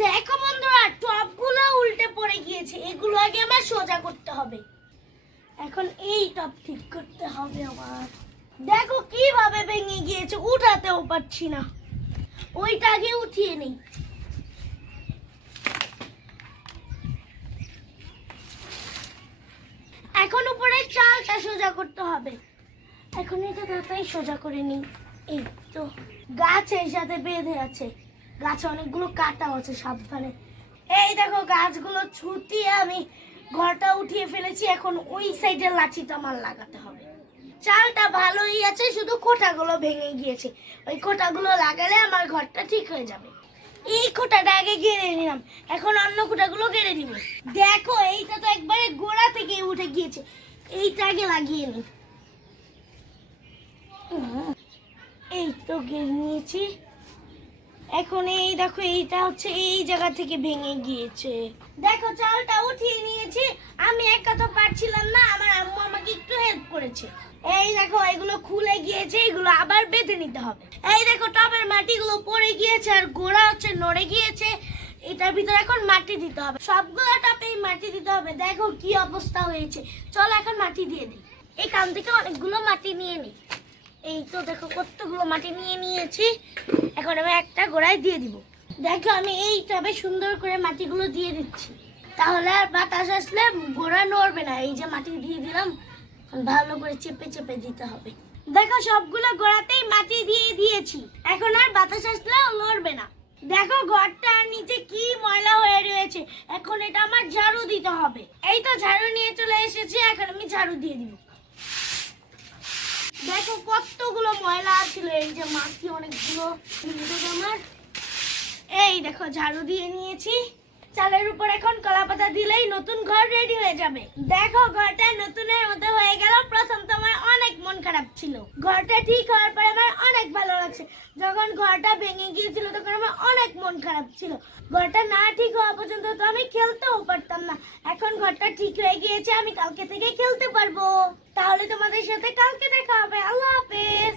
দেখো বন্ধুরা, টপগুলো উল্টে পড়ে গিয়েছে, এগুলো আগে আমার সোজা করতে হবে। এখন এই টপ ঠিক করতে হবে আমার। দেখো কিভাবে ভেঙে গিয়েছে, উঠাতেও পারছি না। ওইটা আগে উঠিয়ে নেই। এখন উপরে চালটা সোজা করতে হবে। এখন এটা তাড়াতাড়ি সোজা করে নিই। এই তো গাছের সাথে বেঁধে আছে, গাছে অনেকগুলো কাটা আছে, সাবধানে। এই দেখো গাছগুলো ছুটিয়ে আমি ঘরটা উঠিয়ে ফেলেছি। এখন ওই সাইডের লাঠিটা আমার লাগাতে হবে। চালটা ভালোই আছে, শুধু খোঁটাগুলো ভেঙে গিয়েছে। ওই খোঁটাগুলো লাগালে আমার ঘরটা ঠিক হয়ে যাবে। এই খোঁটাটা আগে গেড়ে নিলাম, এখন অন্য খোঁটাগুলো গেড়ে দিব। দেখো এইটা তো একবারে গোড়া থেকে উঠে গিয়েছে, এইটা আগে লাগিয়ে নিই। এই তো গেড়ে নিয়েছি। এখন এই দেখো এইটা হচ্ছে এই জায়গা থেকে ভেঙে গিয়েছে। দেখো চালটা উঠিয়ে নিয়েছি। আমি একা তো পারছিলাম না, আমার আম্মু আমাকে একটু হেল্প করেছে। এই দেখো এগুলো খুলে গিয়েছে, এগুলো আবার বেঁধে নিতে হবে। এই দেখো টবের মাটিগুলো পড়ে গিয়েছে আর গোড়া হচ্ছে নড়ে গিয়েছে। এটার ভিতরে এখন মাটি দিতে হবে, সবগুলো টপেই মাটি দিতে হবে। দেখো কি অবস্থা হয়েছে। চলো এখন মাটি দিয়ে দিই। এই কান থেকে অনেকগুলো মাটি নিয়ে নিই। এই তো দেখো কতগুলো মাটি নিয়ে নিয়েছি। এখন আমি একটা গোড়ায় দিয়ে দিব। দেখো আমি এই টবে সুন্দর করে মাটিগুলো দিয়ে দিচ্ছি, তাহলে আর বাতাস আসলে গোড়া নড়বে না। এই যে মাটি দিয়ে দিলাম, ভালো করে চেপে চেপে দিতে হবে। দেখো সবগুলো গোড়াতেই মাটি দিয়ে দিয়েছি, এখন আর বাতাস আসলে নড়বে না। দেখো ঘরটার নিচে কি ময়লা হয়ে রয়েছে, এখন এটা আমার ঝাড়ু দিতে হবে। এই তো ঝাড়ু নিয়ে চলে এসেছি, এখন আমি ঝাড়ু দিয়ে দিব। দেখো কতগুলো ময়লা ছিল, এই যে মাটি অনেকগুলো আমার। এই দেখো ঝাড়ু দিয়ে নিয়েছি। চালের উপর এখন কলাপাতা দিলেই নতুন ঘর রেডি হয়ে যাবে। দেখো ঘরটা নতুনের মতো হয়ে গেল। প্রথম তো আমার অনেক মন খারাপ ছিল, ঘরটা ঠিক হওয়ার পরে আমার অনেক ভালো লাগছে। যখন ঘরটা ভেঙে গিয়েছিল তখন আমার অনেক মন খারাপ ছিল। ঘরটা না ঠিক হওয়া পর্যন্ত তো আমি খেলতেও পারতাম না। এখন ঘরটা ঠিক হয়ে গিয়েছে, আমি কালকে থেকে খেলতে পারবো। তাহলে তোমাদের সাথে কালকে দেখা হবে। আল্লাহ হাফেজ।